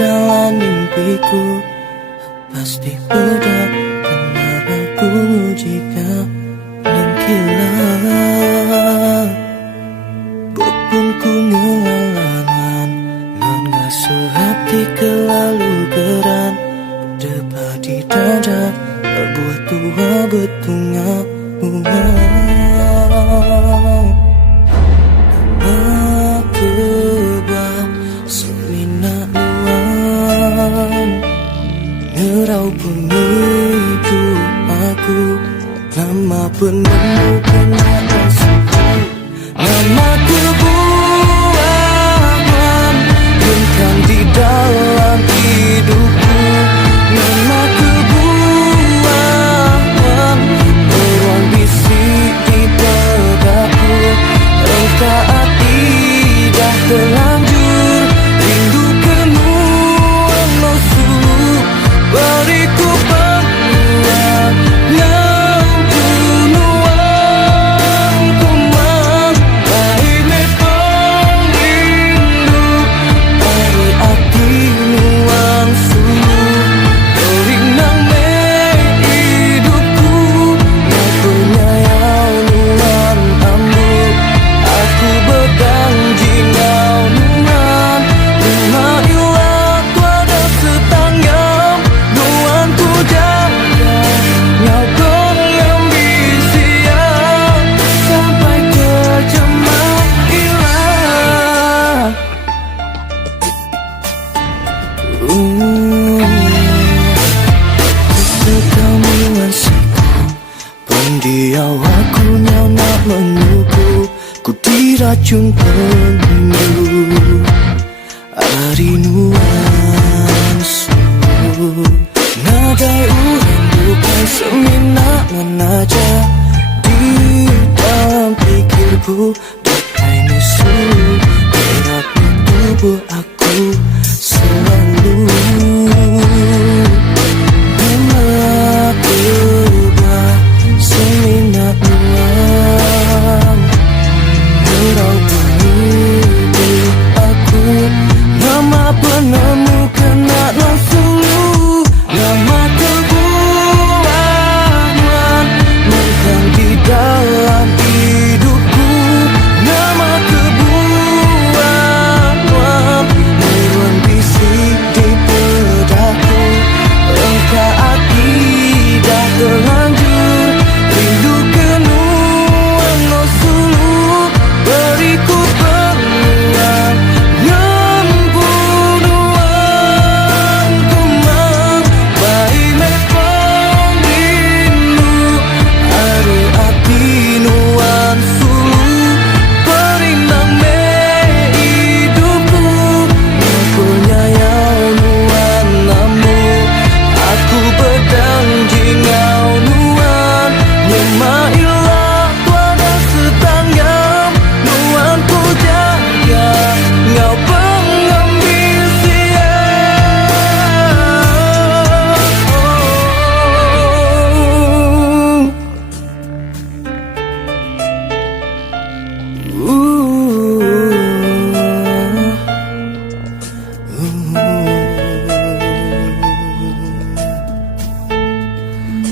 dalam mimpiku. Pasti berat karena aku jika mengkilat. Walaupun ku ngelalangan nan ngasuh hati kelalu geran. Berdebar di dada buat tua betungnya ngerau pun hidup aku. Nama penemu kenyataan suku, nama kebuahan bentang di dalam hidupku. Nama kebuahan beruang bisik di bedaku. Engkau hati dah terlanjur rindu penuh suluh. Beriku peluang yang penuang kemang. Baik mepong rindu dari hati nuang suluh. Berinang me hidupku yang penyayau nuan ambu. Aku berjanji ngau nuan lima ilah tuada setanggam. Nuan ku jaga ngau pengambisia sampai ke jemaah ilah. Kau mengasihku pendiau aku nyau nak menyuku. Ku diracun penindu hari nuansu. Nadai urang bukan seminak menaja di dalam pikirku. Datai nisu geraknya tubuh aku selalu. Melakukan seminak nuang ngerau hidup aku. Nama penemu kena suluh. Nama kebuahan megang di dalam hidupku. Nama kebuahan meruang bisik di bedaku. Engkau hati dah terlanjur rindu kenuan suluh. Beriku peluang yang penuang kemang. Baik mepong rindu hari hati nuan suluh. Berinang me hidupku yang penyayau nuan ambu. Aku berjanji ngau nuan nyemah ilah tuada setanggam. Nuan ku jaga ngau pengambisia.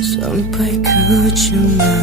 Sampai ke jemaah